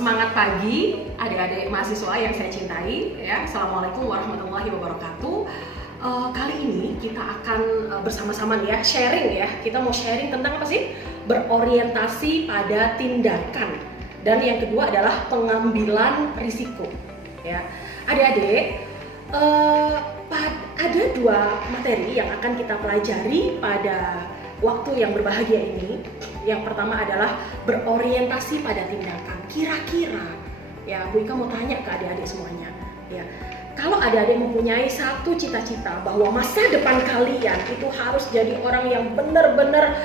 Semangat pagi adik-adik mahasiswa yang saya cintai ya. Assalamualaikum warahmatullahi wabarakatuh. Kali ini kita akan bersama-sama nih ya sharing ya. Kita mau sharing tentang apa sih? Berorientasi pada tindakan. Dan yang kedua adalah pengambilan risiko ya. Adik-adik, ada dua materi yang akan kita pelajari pada waktu yang berbahagia ini. Yang pertama adalah berorientasi pada tindakan. Kira-kira ya, Bu Ika mau tanya ke adik-adik semuanya ya. Kalau adik-adik mempunyai satu cita-cita bahwa masa depan kalian itu harus jadi orang yang benar-benar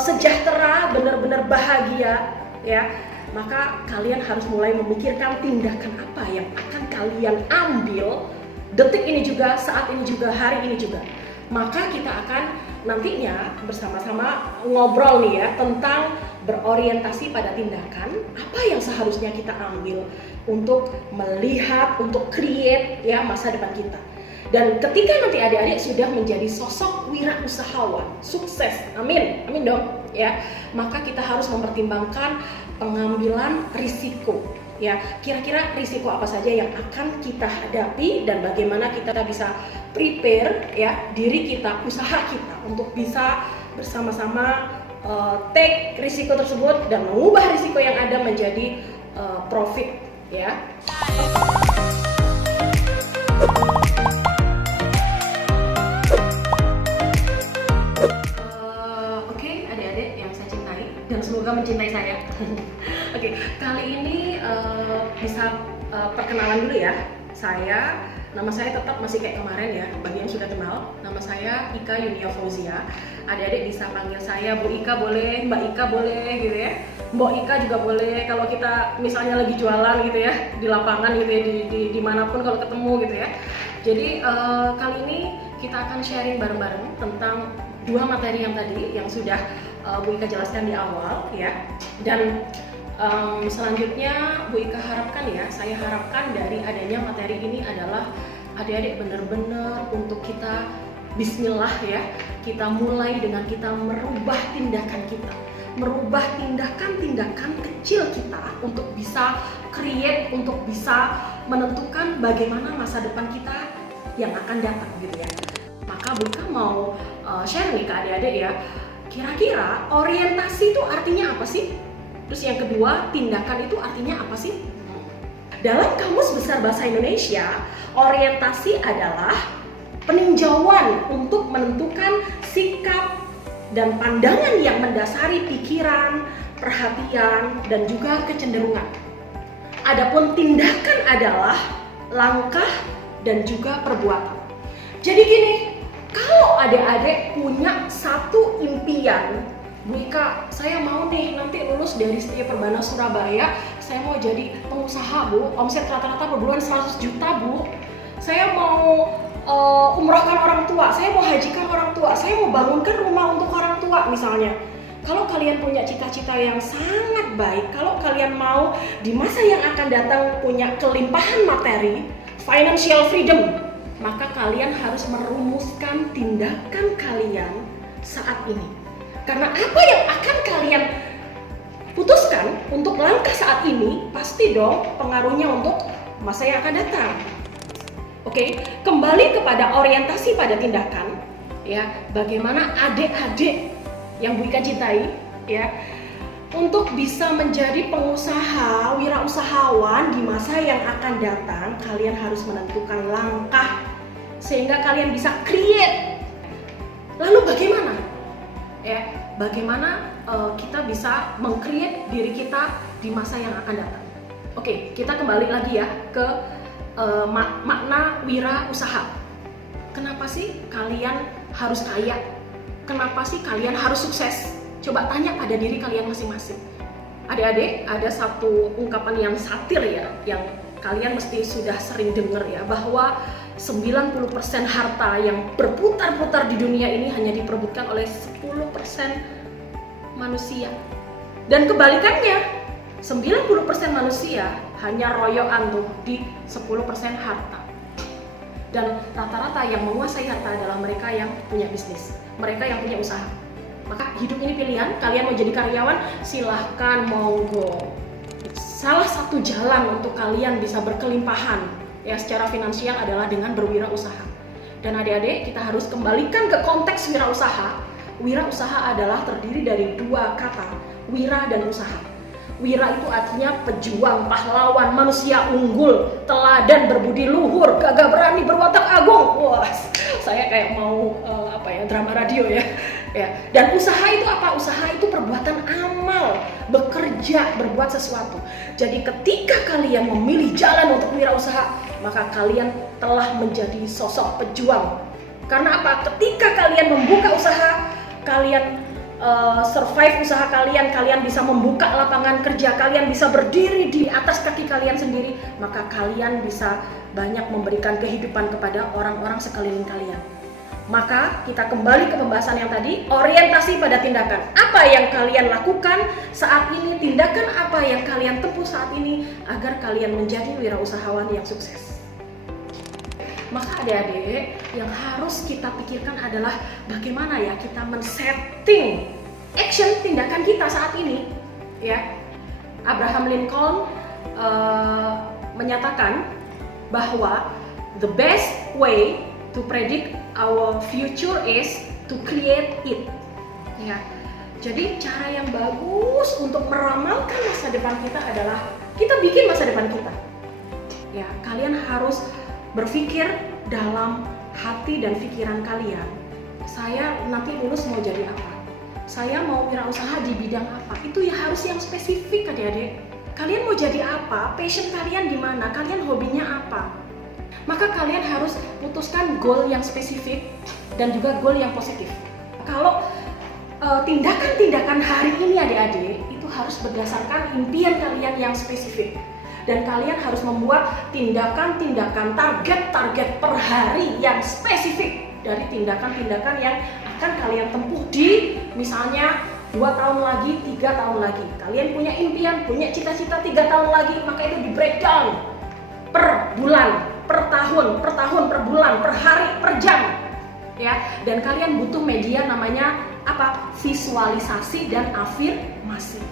sejahtera, benar-benar bahagia ya, maka kalian harus mulai memikirkan tindakan apa yang akan kalian ambil detik ini juga, saat ini juga, hari ini juga. Maka kita akan nantinya bersama-sama ngobrol nih ya tentang berorientasi pada tindakan, apa yang seharusnya kita ambil untuk melihat, untuk create ya masa depan kita. Dan ketika nanti adik-adik sudah menjadi sosok wirausahawan sukses, amin, amin dong ya, maka kita harus mempertimbangkan pengambilan risiko ya. Kira-kira risiko apa saja yang akan kita hadapi dan bagaimana kita bisa prepare ya diri kita, usaha kita untuk bisa bersama-sama take risiko tersebut dan mengubah risiko yang ada menjadi profit ya. Oke, adik-adik yang saya cintai dan semoga mencintai saya. Oke, kali ini bisa perkenalan dulu ya. Nama saya tetap masih kayak kemarin ya, bagi yang sudah kenal. Nama saya Ika Yunia Fauzia. Adik-adik bisa panggil saya Bu Ika boleh, Mbak Ika boleh gitu ya. Mbok Ika juga boleh kalau kita misalnya lagi jualan gitu ya, di lapangan gitu ya, dimanapun kalau ketemu gitu ya. Jadi kali ini kita akan sharing bareng-bareng tentang dua materi yang tadi yang sudah Bu Ika jelaskan di awal ya. Dan selanjutnya Bu Ika harapkan ya, saya harapkan dari adanya materi ini adalah adik-adik benar-benar untuk kita bismillah ya, kita mulai dengan kita merubah tindakan kita, merubah tindakan-tindakan kecil kita untuk bisa create, untuk bisa menentukan bagaimana masa depan kita yang akan datang gitu ya. Maka Bu Ika mau share nih ke adik-adik ya, kira-kira orientasi itu artinya apa sih? Terus yang kedua, tindakan itu artinya apa sih? Dalam Kamus Besar Bahasa Indonesia, orientasi adalah peninjauan untuk menentukan sikap dan pandangan yang mendasari pikiran, perhatian, dan juga kecenderungan. Adapun tindakan adalah langkah dan juga perbuatan. Jadi gini, kalau adik-adik punya satu impian, Bu Ika, saya mau nih nanti lulus dari Setia Perbana Surabaya, saya mau jadi pengusaha Bu, omset rata-rata per bulan 100 juta Bu. Saya mau umrohkan orang tua, saya mau hajikan orang tua, saya mau bangunkan rumah untuk orang tua misalnya. Kalau kalian punya cita-cita yang sangat baik, kalau kalian mau di masa yang akan datang punya kelimpahan materi, financial freedom, maka kalian harus merumuskan tindakan kalian saat ini. Karena apa yang akan kalian putuskan untuk langkah saat ini pasti dong pengaruhnya untuk masa yang akan datang. Oke, kembali kepada orientasi pada tindakan ya. Bagaimana adik-adik yang Bu Ika cintai ya untuk bisa menjadi pengusaha, wirausahawan di masa yang akan datang, kalian harus menentukan langkah sehingga kalian bisa create. Lalu bagaimana? Ya, bagaimana kita bisa meng-create diri kita di masa yang akan datang. Oke, kita kembali lagi ya ke makna wirausaha. Kenapa sih kalian harus kaya? Kenapa sih kalian harus sukses? Coba tanya pada diri kalian masing-masing. Adik-adik, ada satu ungkapan yang satir ya, yang kalian mesti sudah sering dengar ya, bahwa 90% harta yang berputar-putar di dunia ini hanya diperebutkan oleh 10% manusia. Dan kebalikannya, 90% manusia hanya royoan tuh di 10% harta. Dan rata-rata yang menguasai harta adalah mereka yang punya bisnis, mereka yang punya usaha. Maka hidup ini pilihan, kalian mau jadi karyawan, silahkan, monggo. Salah satu satu jalan untuk kalian bisa berkelimpahan ya secara finansial adalah dengan berwirausaha. Dan adik-adik, kita harus kembalikan ke konteks wirausaha. Wirausaha adalah terdiri dari dua kata, wira dan usaha. Wira itu artinya pejuang, pahlawan, manusia unggul, teladan, berbudi luhur, gagah berani, berwatak agung. Wah, saya kayak mau drama radio ya. Dan usaha itu apa? Usaha itu perbuatan amal, bekerja, berbuat sesuatu. Jadi ketika kalian memilih jalan untuk wirausaha, maka kalian telah menjadi sosok pejuang. Karena apa? Ketika kalian membuka usaha, kalian survive usaha kalian, kalian bisa membuka lapangan kerja, kalian bisa berdiri di atas kaki kalian sendiri, maka kalian bisa banyak memberikan kehidupan kepada orang-orang sekeliling kalian. Maka kita kembali ke pembahasan yang tadi, orientasi pada tindakan. Apa yang kalian lakukan saat ini, tindakan apa yang kalian tempuh saat ini agar kalian menjadi wirausahawan yang sukses. Maka adik-adik, yang harus kita pikirkan adalah bagaimana ya kita men-setting action tindakan kita saat ini. Ya, Abraham Lincoln menyatakan bahwa the best way to predict our future is to create it. Ya, jadi cara yang bagus untuk meramalkan masa depan kita adalah kita bikin masa depan kita. Ya, kalian harus berpikir dalam hati dan pikiran kalian. Saya nanti lulus mau jadi apa? Saya mau wirausaha di bidang apa? Itu ya harus yang spesifik adik-adik. Kalian mau jadi apa? Passion kalian di mana? Kalian hobinya apa? Maka kalian harus putuskan goal yang spesifik dan juga goal yang positif. Kalau tindakan-tindakan hari ini adik-adik itu harus berdasarkan impian kalian yang spesifik. Dan kalian harus membuat tindakan-tindakan, target-target per hari yang spesifik dari tindakan-tindakan yang akan kalian tempuh di misalnya 2 tahun lagi, 3 tahun lagi. Kalian punya impian, punya cita-cita 3 tahun lagi, maka itu di breakdown per bulan, per tahun, per bulan, per hari, per jam. Ya, dan kalian butuh media namanya apa? Visualisasi dan afirmasi.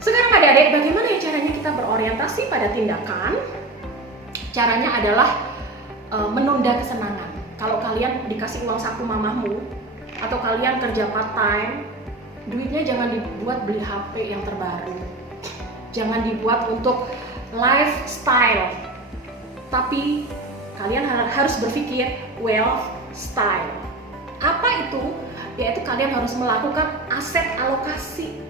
Sekarang adik-adik, bagaimana ya caranya kita berorientasi pada tindakan? Caranya adalah menunda kesenangan. Kalau kalian dikasih uang saku mamahmu, atau kalian kerja part time, duitnya jangan dibuat beli HP yang terbaru. Jangan dibuat untuk lifestyle. Tapi kalian harus berpikir wealth style. Apa itu? Yaitu kalian harus melakukan aset alokasi.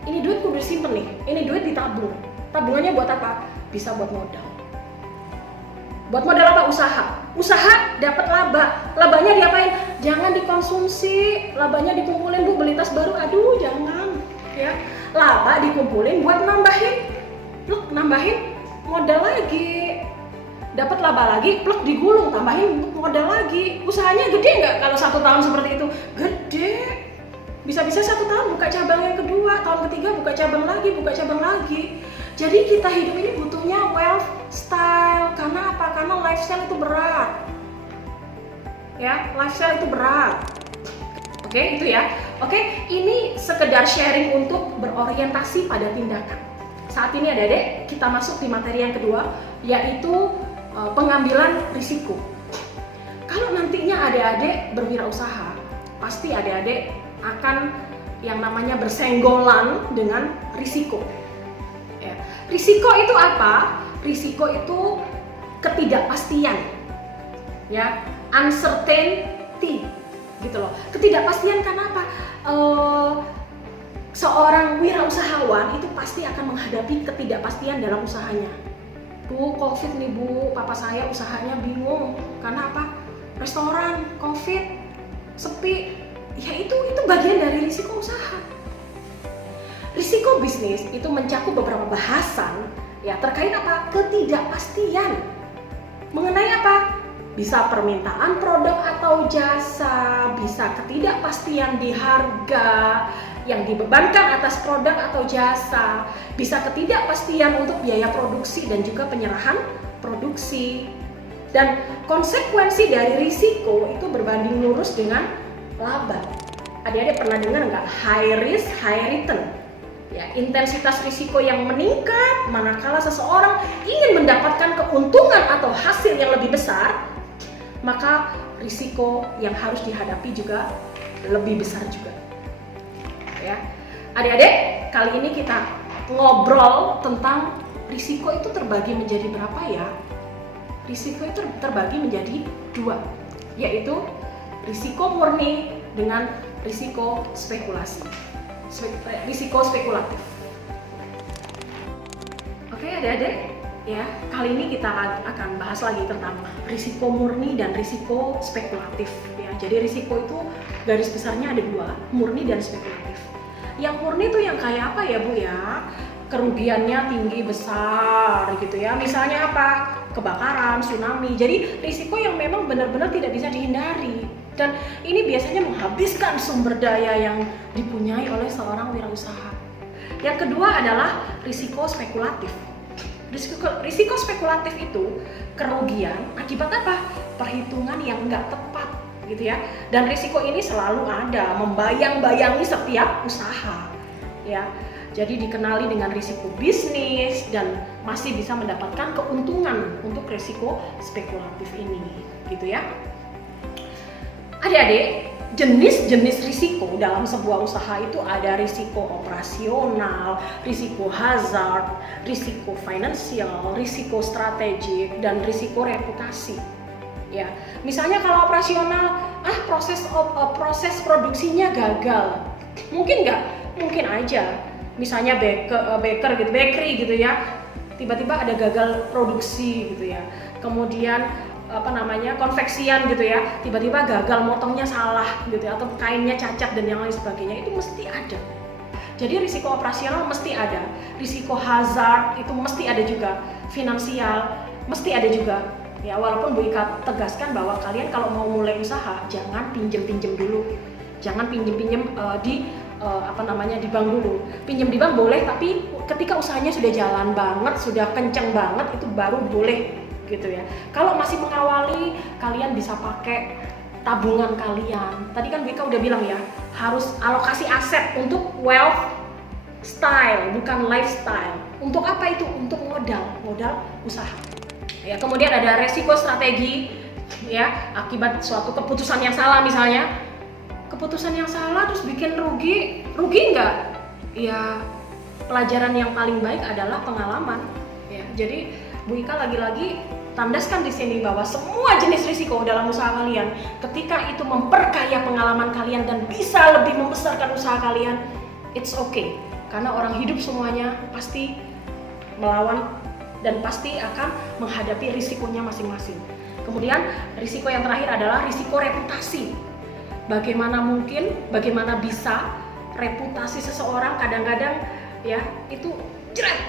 Ini duit kudu disimpen nih, ini duit ditabung. Tabungannya buat apa? Bisa buat modal. Buat modal apa? Usaha. Usaha dapat laba. Labanya diapain? Jangan dikonsumsi. Labanya dikumpulin, Bu, beli tas baru. Aduh, jangan. Ya. Laba dikumpulin buat nambahin modal lagi. Dapat laba lagi, plek digulung, tambahin modal lagi. Usahanya gede nggak kalau 1 tahun seperti itu? Gede. Bisa-bisa 1 tahun buka cabang yang kedua, tahun ketiga buka cabang lagi. Jadi kita hidup ini butuhnya wealth style. Karena apa? Karena lifestyle itu berat. Ya, lifestyle itu berat. Oke, itu ya. Oke, ini sekedar sharing untuk berorientasi pada tindakan. Saat ini adik-adik, kita masuk di materi yang kedua, yaitu pengambilan risiko. Kalau nantinya adik-adik berwirausaha, pasti adik-adik akan yang namanya bersenggolan dengan risiko. Ya. Risiko itu apa? Risiko itu ketidakpastian, ya, uncertainty, gitu loh. Ketidakpastian karena apa? Seorang wirausahawan itu pasti akan menghadapi ketidakpastian dalam usahanya. Bu, COVID nih Bu, papa saya usahanya bingung. Karena apa? Restoran, COVID, sepi. Ya itu bagian dari risiko usaha. Risiko bisnis itu mencakup beberapa bahasan ya terkait apa? Ketidakpastian. Mengenai apa? Bisa permintaan produk atau jasa, bisa ketidakpastian di harga yang dibebankan atas produk atau jasa, bisa ketidakpastian untuk biaya produksi dan juga penyerahan produksi. Dan konsekuensi dari risiko itu berbanding lurus dengan laba. Adik-adik pernah dengar nggak high risk, high return? Ya, intensitas risiko yang meningkat manakala seseorang ingin mendapatkan keuntungan atau hasil yang lebih besar, maka risiko yang harus dihadapi juga lebih besar juga. Ya, adik-adik, kali ini kita ngobrol tentang risiko itu terbagi menjadi berapa ya? Risiko itu terbagi menjadi dua, yaitu risiko murni dengan risiko spekulasi. Risiko spekulatif. Oke adik-adik, ya kali ini kita akan bahas lagi tentang risiko murni dan risiko spekulatif. Ya, jadi risiko itu garis besarnya ada dua, murni dan spekulatif. Yang murni itu yang kayak apa ya Bu ya? Kerugiannya tinggi besar gitu ya. Misalnya apa? Kebakaran, tsunami. Jadi risiko yang memang benar-benar tidak bisa dihindari. Dan ini biasanya menghabiskan sumber daya yang dipunyai oleh seorang wirausaha. Yang kedua adalah risiko spekulatif. Risiko spekulatif itu kerugian akibat apa? Perhitungan yang enggak tepat gitu ya. Dan risiko ini selalu ada, membayang-bayangi setiap usaha. Ya. Jadi dikenali dengan risiko bisnis dan masih bisa mendapatkan keuntungan untuk risiko spekulatif ini gitu ya. Adik-adik, jenis-jenis risiko dalam sebuah usaha itu ada risiko operasional, risiko hazard, risiko finansial, risiko strategik, dan risiko reputasi. Ya, misalnya kalau operasional, proses produksinya gagal, mungkin nggak? Mungkin aja. Misalnya bakery gitu ya, tiba-tiba ada gagal produksi gitu ya. Kemudian konveksian gitu ya, tiba-tiba gagal, motongnya salah gitu ya, atau kainnya cacat dan yang lain sebagainya, itu mesti ada. Jadi risiko operasional mesti ada, risiko hazard itu mesti ada juga, finansial mesti ada juga. Ya, walaupun Bu Ika tegaskan bahwa kalian kalau mau mulai usaha jangan pinjem-pinjem dulu, jangan pinjem-pinjem di bank dulu. Pinjem di bank boleh, tapi ketika usahanya sudah jalan banget, sudah kenceng banget, itu baru boleh gitu ya. Kalau masih mengawali, kalian bisa pakai tabungan kalian. Tadi kan Wika udah bilang ya, harus alokasi aset untuk wealth style, bukan lifestyle. Untuk apa itu? Untuk modal usaha. Ya, kemudian ada resiko strategi ya, akibat suatu keputusan yang salah misalnya. Keputusan yang salah terus bikin rugi nggak? Ya, pelajaran yang paling baik adalah pengalaman. Ya, jadi Bu Ika lagi-lagi tandaskan di sini bahwa semua jenis risiko dalam usaha kalian, ketika itu memperkaya pengalaman kalian dan bisa lebih membesarkan usaha kalian, it's okay. Karena orang hidup semuanya pasti melawan dan pasti akan menghadapi risikonya masing-masing. Kemudian risiko yang terakhir adalah risiko reputasi. Bagaimana bisa reputasi seseorang kadang-kadang ya itu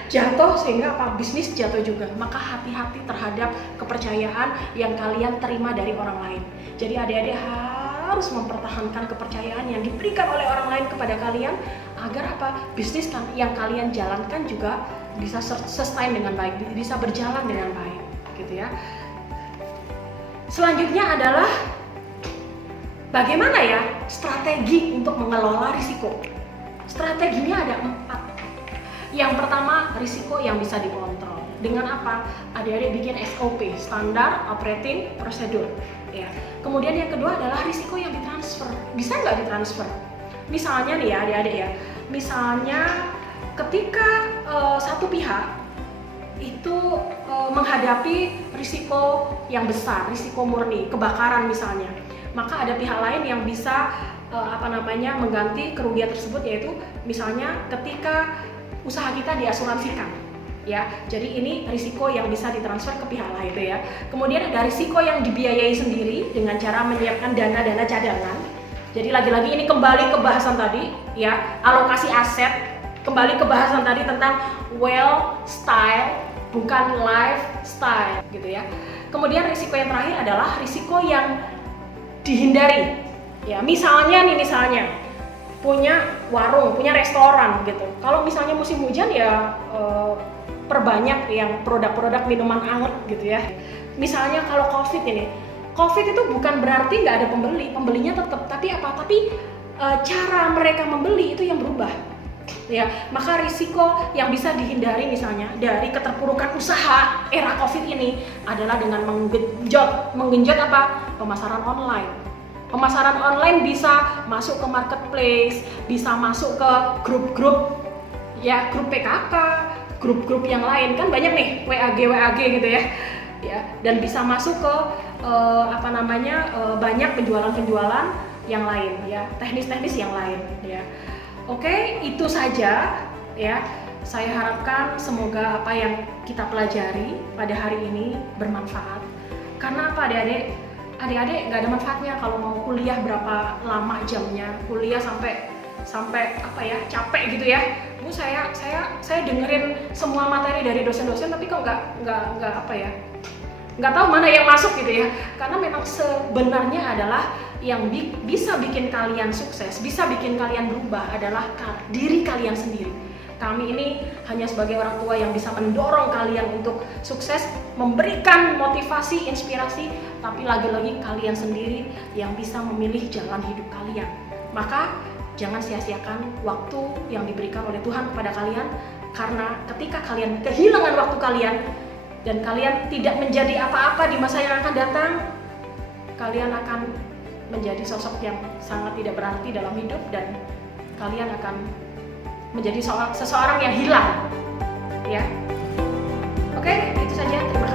jatuh sehingga bisnis jatuh juga. Maka hati-hati terhadap kepercayaan yang kalian terima dari orang lain. Jadi adik-adik harus mempertahankan kepercayaan yang diberikan oleh orang lain kepada kalian agar bisnis yang kalian jalankan juga bisa sustain dengan baik, bisa berjalan dengan baik gitu ya. Selanjutnya adalah bagaimana ya strategi untuk mengelola risiko. Strateginya ada 4. Yang pertama, risiko yang bisa dikontrol. Dengan apa? Adik-adik bikin SOP, Standard Operating Procedure. Ya. Kemudian yang kedua adalah risiko yang ditransfer. Bisa nggak ditransfer? Misalnya nih ya adik-adik ya, misalnya ketika satu pihak itu menghadapi risiko yang besar, risiko murni, kebakaran misalnya, maka ada pihak lain yang bisa mengganti kerugian tersebut, yaitu misalnya ketika usaha kita diasuransikan ya. Jadi ini risiko yang bisa ditransfer ke pihak lain ya. Kemudian ada risiko yang dibiayai sendiri dengan cara menyiapkan dana cadangan. Jadi lagi-lagi ini kembali ke bahasan tadi ya, alokasi aset, kembali ke bahasan tadi tentang wealth style bukan lifestyle gitu ya. Kemudian risiko yang terakhir adalah risiko yang dihindari. Ya, misalnya punya warung, punya restoran gitu. Kalau misalnya musim hujan ya perbanyak yang produk-produk minuman anget gitu ya. Misalnya kalau COVID itu bukan berarti nggak ada pembelinya tetap, tapi cara mereka membeli itu yang berubah. Ya, maka risiko yang bisa dihindari misalnya dari keterpurukan usaha era Covid ini adalah dengan menggenjot apa? Pemasaran online. Pemasaran online bisa masuk ke marketplace, bisa masuk ke grup-grup, ya grup PKK, grup-grup yang lain, kan banyak nih WAG gitu ya, dan bisa masuk ke banyak penjualan yang lain, ya, teknis-teknis yang lain, ya. Oke, itu saja, ya. Saya harapkan semoga apa yang kita pelajari pada hari ini bermanfaat. Karena apa, adik-adik nggak ada manfaatnya kalau mau kuliah berapa lama jamnya, kuliah sampai apa ya, capek gitu ya. Bu, saya dengerin semua materi dari dosen-dosen tapi kok nggak tahu mana yang masuk gitu ya. Karena memang sebenarnya adalah yang bisa bikin kalian sukses, bisa bikin kalian berubah adalah diri kalian sendiri. Kami ini hanya sebagai orang tua yang bisa mendorong kalian untuk sukses, memberikan motivasi, inspirasi, tapi lagi-lagi kalian sendiri yang bisa memilih jalan hidup kalian. Maka jangan sia-siakan waktu yang diberikan oleh Tuhan kepada kalian, karena ketika kalian kehilangan waktu kalian dan kalian tidak menjadi apa-apa di masa yang akan datang, kalian akan menjadi sosok yang sangat tidak berarti dalam hidup dan kalian akan menjadi seseorang yang hilang, ya. Oke, itu saja. Terima kasih.